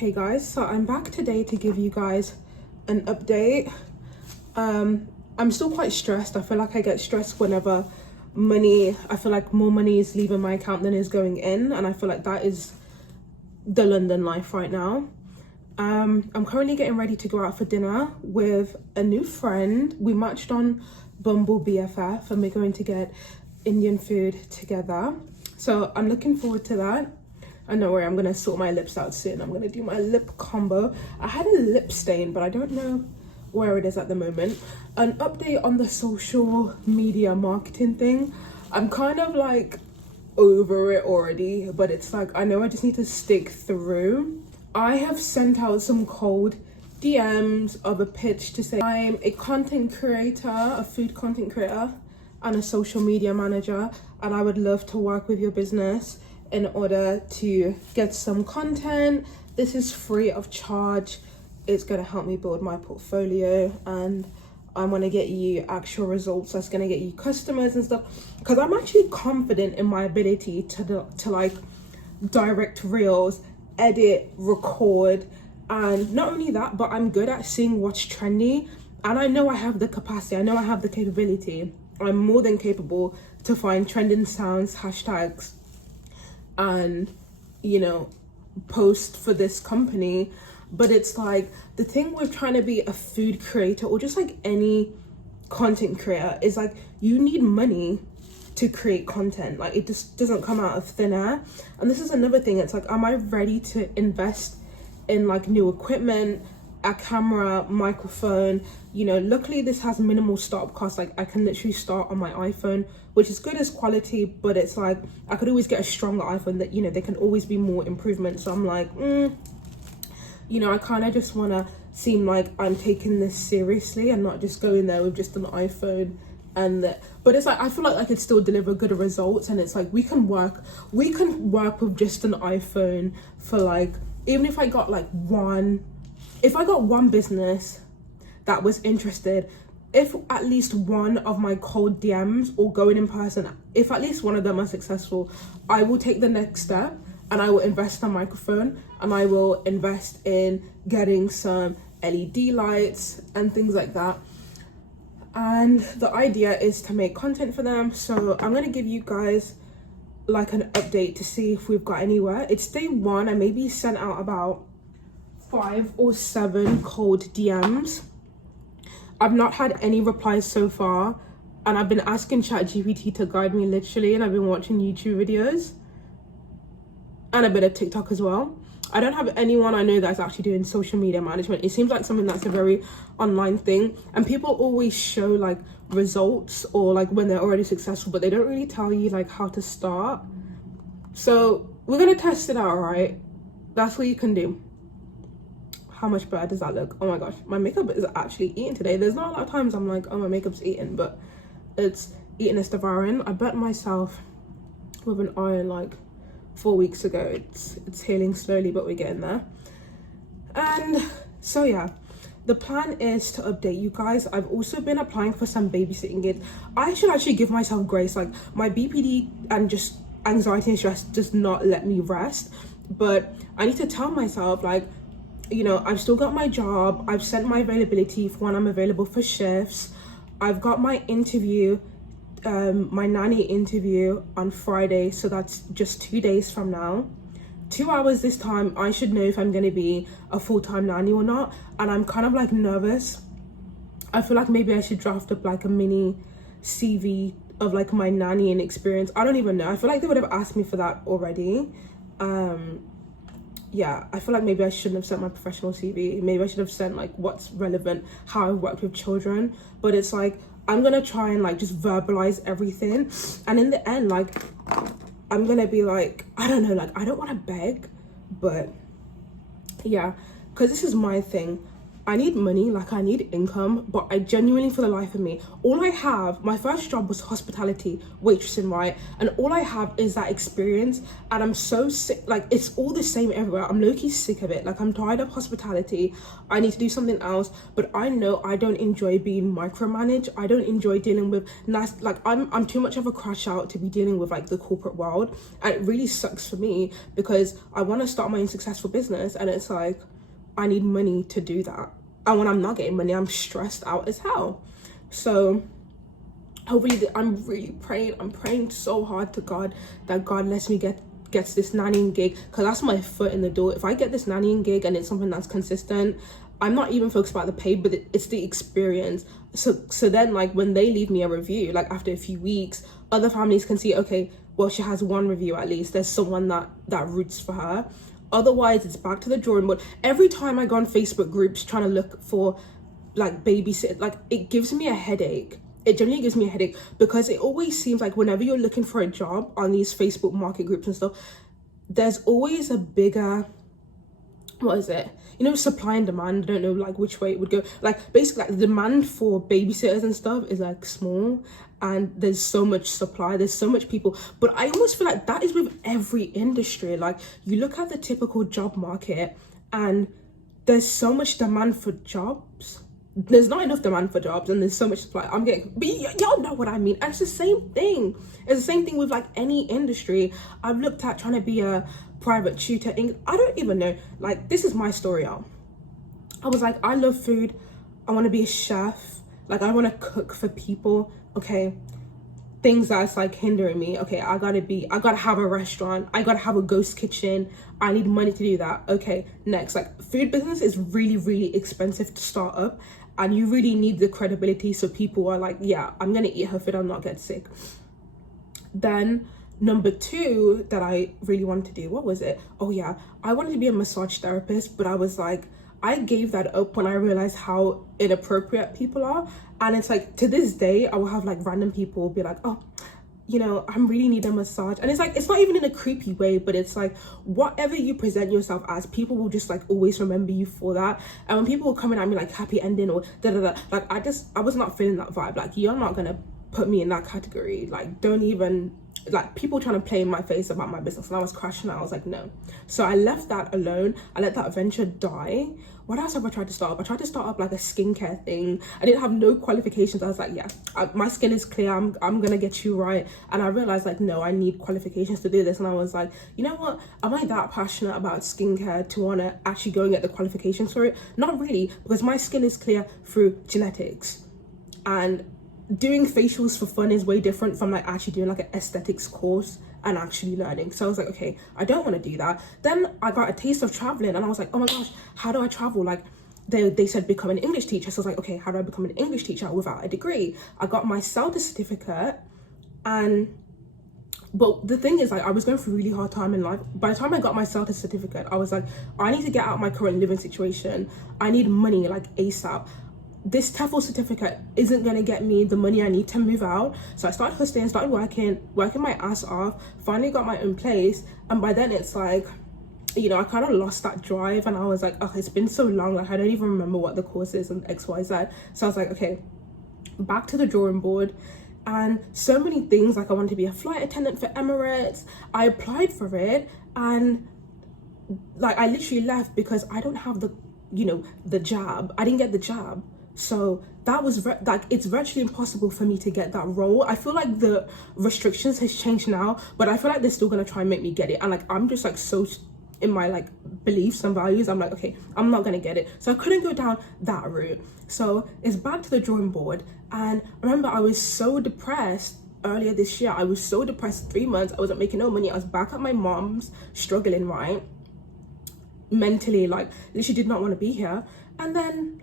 Hey guys, so I'm back today to give you guys an update. I'm still quite stressed. I feel like I get stressed whenever I feel like more money is leaving my account than is going in, and I feel like that is the London life right now. I'm currently getting ready to go out for dinner with a new friend. We matched on Bumble BFF and we're going to get Indian food together. So I'm looking forward to that. And don't worry, I'm gonna sort my lips out soon. I'm gonna do my lip combo. I had a lip stain, but I don't know where it is at the moment. An update on the social media marketing thing. I'm kind of like over it already, but it's like, I know I just need to stick through. I have sent out some cold DMs of a pitch to say I'm a content creator, a food content creator, and a social media manager, and I would love to work with your business in order to get some content. This is free of charge. It's gonna help me build my portfolio, and I want to get you actual results that's gonna get you customers and stuff, because I'm actually confident in my ability to like direct reels, edit, record, and not only that, but I'm good at seeing what's trendy, and I know I have the capacity, I know I have the capability. I'm more than capable to find trending sounds, hashtags, and post for this company. But it's like, the thing with trying to be a food creator or just like any content creator is like, you need money to create content. Like, it just doesn't come out of thin air. And this is another thing, it's like, am I ready to invest in like new equipment, a camera, microphone? Luckily this has minimal startup costs. Like, I can literally start on my iPhone, which is good as quality, but it's like, I could always get a stronger iPhone that, there can always be more improvements. So I'm like, I kind of just want to seem like I'm taking this seriously and not just going there with just an iPhone. But it's like, I feel like I could still deliver good results, and it's like, we can work with just an iPhone for like, even if I got one business that was interested, if at least one of my cold DMs or going in person, if at least one of them are successful, I will take the next step and I will invest in a microphone, and I will invest in getting some LED lights and things like that. And the idea is to make content for them. So I'm going to give you guys like an update to see if we've got anywhere. It's day one. I maybe sent out about 5 or 7 cold DMs. I've not had any replies so far, and I've been asking ChatGPT to guide me literally, and I've been watching YouTube videos and a bit of TikTok as well. I don't have anyone I know that's actually doing social media management. It seems like something that's a very online thing, and people always show like results or like when they're already successful, but they don't really tell you like how to start. So we're gonna test it out, right? That's what you can do. How much better does that look? Oh my gosh, my makeup is actually eating today. There's not a lot of times I'm like, oh, my makeup's eating, but it's eating, it's devouring. I burnt myself with an iron like 4 weeks ago. It's healing slowly, but we're getting there. And so yeah, the plan is to update you guys. I've also been applying for some babysitting gigs. I should actually give myself grace. Like, my BPD and just anxiety and stress does not let me rest, but I need to tell myself like, I've still got my job. I've sent my availability for when I'm available for shifts. I've got my interview, my nanny interview on Friday, so that's just 2 days from now. 2 hours this time, I should know if I'm going to be a full-time nanny or not, and I'm kind of like nervous. I feel like maybe I should draft up like a mini CV of like my nannying experience. I don't even know. I feel like they would have asked me for that already. Yeah, I feel like maybe I shouldn't have sent my professional CV. Maybe I should have sent like what's relevant, how I've worked with children. But it's like, I'm gonna try and like just verbalize everything, and in the end, like, I'm gonna be like, I don't know, like, I don't want to beg, but yeah, because this is my thing. I need money, like I need income, but I genuinely, for the life of me, all I have, my first job was hospitality, waitressing, right? And all I have is that experience, and I'm so sick, like it's all the same everywhere. I'm low-key sick of it. Like I'm tired of hospitality. I need to do something else, but I know I don't enjoy being micromanaged. I don't enjoy dealing with nice, like I'm too much of a crash out to be dealing with like the corporate world. And it really sucks for me because I want to start my own successful business, and it's like, I need money to do that. And when I'm not getting money, I'm stressed out as hell. So hopefully I'm really praying. I'm praying so hard to God that God lets me gets this nannying gig, because that's my foot in the door. If I get this nannying gig and it's something that's consistent, I'm not even focused about the pay, but it's the experience. So then like when they leave me a review, like after a few weeks, other families can see, okay, well, she has one review at least. There's someone that roots for her. Otherwise, it's back to the drawing board. Every time I go on Facebook groups trying to look for like babysit, like it gives me a headache. It generally gives me a headache because it always seems like whenever you're looking for a job on these Facebook market groups and stuff, there's always a bigger, what is it? You know, supply and demand. I don't know like which way it would go. Like basically like the demand for babysitters and stuff is like small, and there's so much supply, there's so much people. But I almost feel like that is with every industry. Like you look at the typical job market and there's so much demand for jobs. There's not enough demand for jobs and there's so much supply. I'm getting, but y'all know what I mean. And it's the same thing. It's the same thing with like any industry. I've looked at trying to be a private tutor. I don't even know. Like this is my story, y'all. I was like, I love food. I want to be a chef. Like I want to cook for people. Okay, things that's like hindering me. Okay, I gotta have a restaurant. I gotta have a ghost kitchen. I need money to do that. Okay, next, like food business is really, really expensive to start up, and you really need the credibility so people are like, yeah, I'm gonna eat her food, I'll not get sick. Then number two that I really wanted to do, what was it? Oh yeah, I wanted to be a massage therapist, but I was like, I gave that up when I realized how inappropriate people are. And it's like, to this day, I will have like random people be like, oh, you know, I really need a massage. And it's like, it's not even in a creepy way, but it's like, whatever you present yourself as, people will just like always remember you for that. And when people were coming at me like happy ending or da-da-da, like I was not feeling that vibe. Like, you're not gonna put me in that category. Like, don't even, like, people trying to play in my face about my business, and I was crashing out. I was like, no. So I left that alone. I let that venture die. What else have I tried to start up? I tried to start up like a skincare thing. I didn't have no qualifications. I was like, yeah, my skin is clear. I'm gonna get you right. And I realized like, no, I need qualifications to do this. And I was like, you know what? Am I that passionate about skincare to want to actually go and get the qualifications for it? Not really, because my skin is clear through genetics. And doing facials for fun is way different from like actually doing like an aesthetics course and actually learning. So I was like, okay, I don't want to do that. Then I got a taste of traveling and I was like, oh my gosh, how do I travel? Like they said become an English teacher. So I was like, okay, how do I become an English teacher without a degree? I got my CELTA certificate, but the thing is, like, I was going through a really hard time in life. By the time I got my CELTA certificate, I was like, I need to get out of my current living situation. I need money like ASAP. This TEFL certificate isn't gonna get me the money I need to move out. So I started hustling, started working my ass off, finally got my own place. And by then it's like, you know, I kind of lost that drive and I was like, oh, it's been so long, like I don't even remember what the course is and XYZ. So I was like, okay, back to the drawing board. And so many things, like I wanted to be a flight attendant for Emirates. I applied for it and like I literally left because I don't have the, you know, the job. I didn't get the job. So that was like, it's virtually impossible for me to get that role. I feel like the restrictions has changed now, but I feel like they're still gonna try and make me get it. And like, I'm just like so in my like beliefs and values, I'm like, okay, I'm not gonna get it. So I couldn't go down that route. So it's back to the drawing board. And I remember I was so depressed earlier this year. I was so depressed, 3 months, I wasn't making no money. I was back at my mom's struggling, right? Mentally, like literally did not want to be here. And then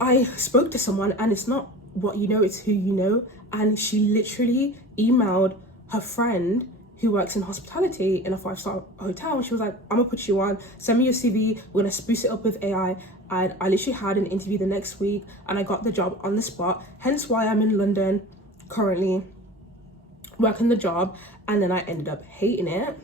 I spoke to someone, and it's not what you know, it's who you know. And she literally emailed her friend who works in hospitality in a 5-star hotel. And she was like, I'm gonna put you on, send me your CV, we're gonna spruce it up with AI. And I literally had an interview the next week and I got the job on the spot. Hence why I'm in London currently working the job. And then I ended up hating it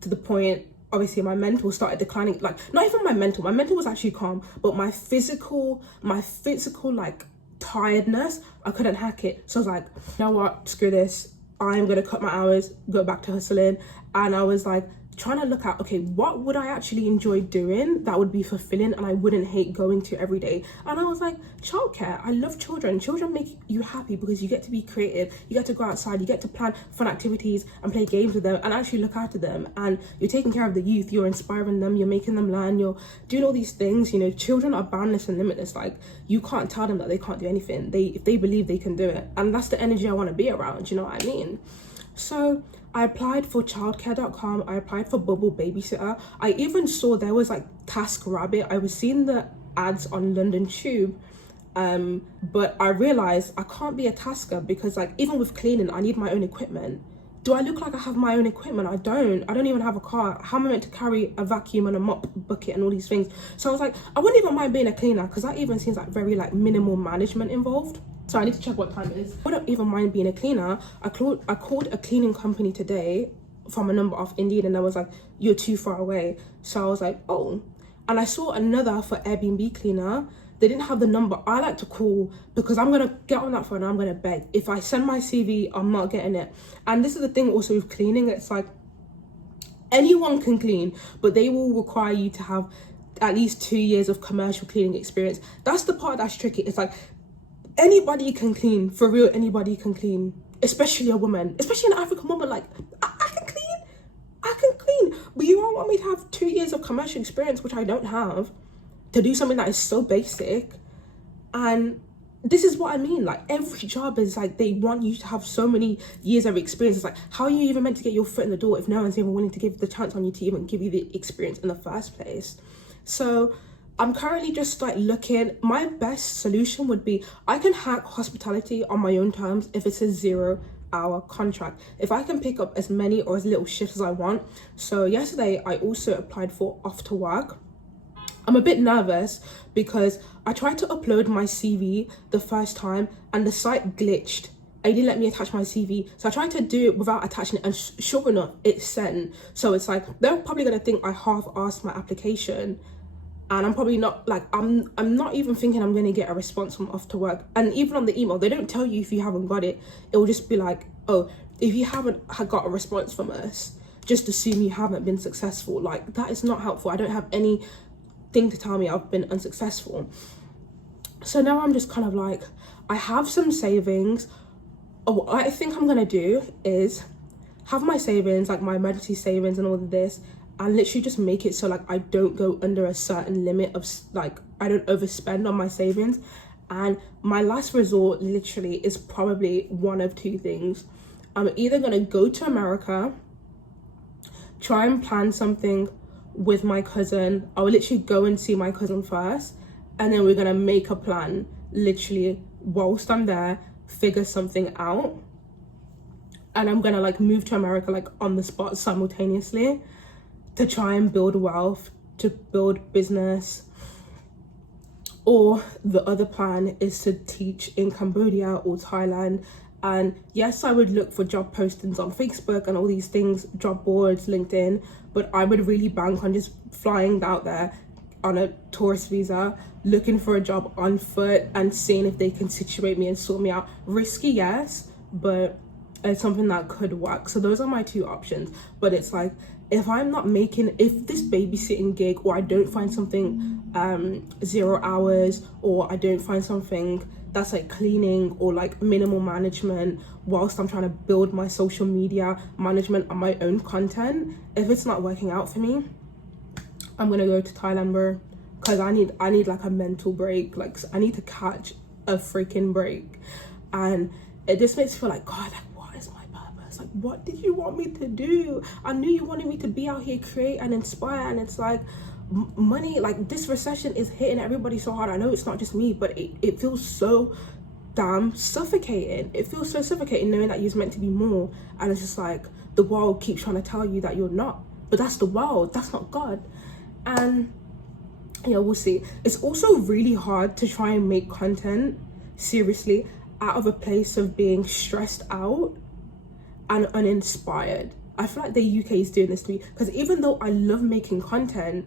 to the point obviously my mental started declining. Like, not even my mental was actually calm, but my physical like tiredness, I couldn't hack it. So I was like, you know what, screw this, I'm gonna cut my hours, go back to hustling. And I was like trying to look at, okay, what would I actually enjoy doing that would be fulfilling and I wouldn't hate going to every day? And I was like, childcare. I love children. Children make you happy because you get to be creative, you get to go outside, you get to plan fun activities and play games with them and actually look after them, and you're taking care of the youth, you're inspiring them, you're making them learn, you're doing all these things. You know, children are boundless and limitless. Like, you can't tell them that they can't do anything. If they believe, they can do it. And that's the energy I want to be around, you know what I mean? So I applied for childcare.com, I applied for Bubble Babysitter. I even saw there was like TaskRabbit. I was seeing the ads on London Tube, but I realized I can't be a tasker because, like, even with cleaning, I need my own equipment. Do I look like I have my own equipment? I don't even have a car. How am I meant to carry a vacuum and a mop bucket and all these things? So I was like, I wouldn't even mind being a cleaner because that even seems like very like minimal management involved. So I need to check what time it is. I don't even mind being a cleaner. I called a cleaning company today from a number off Indeed, and I was like, you're too far away. So I was like, oh. And I saw another for Airbnb cleaner. They didn't have the number. I like to call because I'm gonna get on that phone and I'm gonna beg. If I send my CV, I'm not getting it. And this is the thing also with cleaning. It's like, anyone can clean, but they will require you to have at least 2 years of commercial cleaning experience. That's the part that's tricky. It's like, anybody can clean, for real, anybody can clean, especially a woman, especially an African woman. Like, I can clean, but you don't want me to have 2 years of commercial experience, which I don't have, to do something that is so basic. And this is what I mean, like, every job is like, they want you to have so many years of experience. It's like, how are you even meant to get your foot in the door if no one's even willing to give the chance on you to even give you the experience in the first place? So I'm currently just like looking. My best solution would be, I can hack hospitality on my own terms if it's a 0-hour contract. If I can pick up as many or as little shifts as I want. So yesterday I also applied for Off to Work. I'm a bit nervous because I tried to upload my CV the first time and the site glitched. It didn't let me attach my CV. So I tried to do it without attaching it, and sure enough, it's sent. So it's like, they're probably gonna think I half-assed my application. And I'm probably not, like, I'm not even thinking I'm going to get a response from Off to Work. And even on the email, they don't tell you if you haven't got it. It will just be like, oh, if you haven't got a response from us, just assume you haven't been successful. Like, that is not helpful. I don't have anything to tell me I've been unsuccessful. So now I'm just kind of like, I have some savings. What I think I'm going to do is have my savings, like my emergency savings and all of this, and literally just make it so like I don't go under a certain limit of, like, I don't overspend on my savings. And my last resort literally is probably one of two things. I'm either gonna go to America, try and plan something with my cousin. I will literally go and see my cousin first, and then we're gonna make a plan literally whilst I'm there, figure something out, and I'm gonna like move to America like on the spot simultaneously, to try and build wealth, to build business. Or the other plan is to teach in Cambodia or Thailand. And yes, I would look for job postings on Facebook and all these things, job boards, LinkedIn, but I would really bank on just flying out there on a tourist visa, looking for a job on foot and seeing if they can situate me and sort me out. Risky, yes, but it's something that could work. So those are my two options. But it's like, if I'm not making, if this babysitting gig, or I don't find something 0 hours, or I don't find something that's like cleaning or like minimal management whilst I'm trying to build my social media management and my own content, if it's not working out for me, I'm gonna go to Thailand, bro, because I need like a mental break. Like, I need to catch a freaking break. And it just makes me feel like, God, like, what is my purpose? Like, what did you want me to do? I knew you wanted me to be out here, create and inspire. And it's like, money, like, this recession is hitting everybody so hard. I know it's not just me, but it feels so damn suffocating. It feels so suffocating knowing that you're meant to be more. And it's just like, the world keeps trying to tell you that you're not. But that's the world, that's not God. And yeah, we'll see. It's also really hard to try and make content seriously out of a place of being stressed out and uninspired. I feel like the UK is doing this to me, because even though I love making content,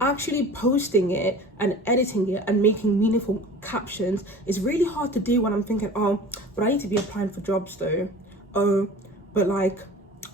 actually posting it and editing it and making meaningful captions is really hard to do when I'm thinking, oh, but I need to be applying for jobs though. Oh, but like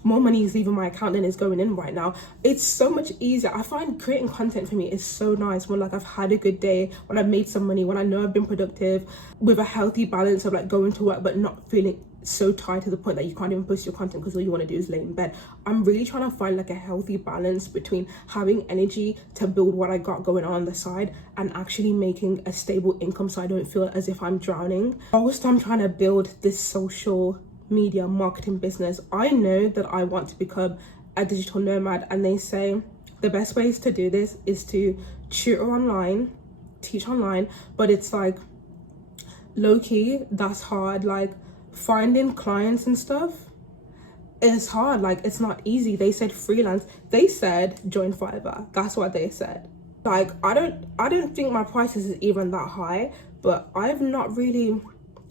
more money is leaving my account than is going in right now. It's so much easier. I find creating content for me is so nice when like I've had a good day, when I've made some money, when I know I've been productive, with a healthy balance of like going to work but not feeling so tired to the point that you can't even post your content because all you want to do is lay in bed. I'm really trying to find like a healthy balance between having energy to build what I got going on the side and actually making a stable income so I don't feel as if I'm drowning. Whilst I'm trying to build this social media marketing business, I know that I want to become a digital nomad, and they say the best ways to do this is to tutor online, teach online, but it's like low-key, that's hard. Like finding clients and stuff is hard. Like it's not easy. They said freelance, they said join Fiverr, that's what they said. Like I don't think my prices is even that high, but I've not really,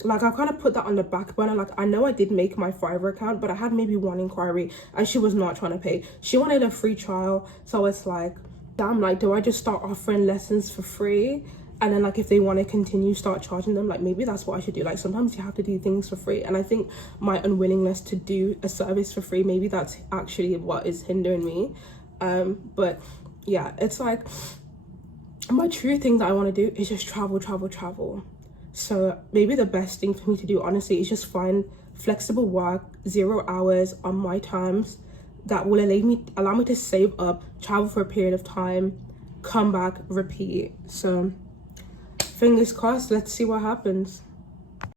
like I kind of put that on the back burner. Like I know I did make my Fiverr account, but I had maybe one inquiry and she was not trying to pay. She wanted a free trial, so it's like, damn, like do I just start offering lessons for free, and then like if they want to continue, start charging them? Like maybe that's what I should do. Like sometimes you have to do things for free, and I think my unwillingness to do a service for free, maybe that's actually what is hindering me. But yeah, it's like my true thing that I want to do is just travel. So maybe the best thing for me to do, honestly, is just find flexible work, 0 hours on my terms, that will allow me to save up, travel for a period of time, come back, repeat. So fingers crossed, let's see what happens.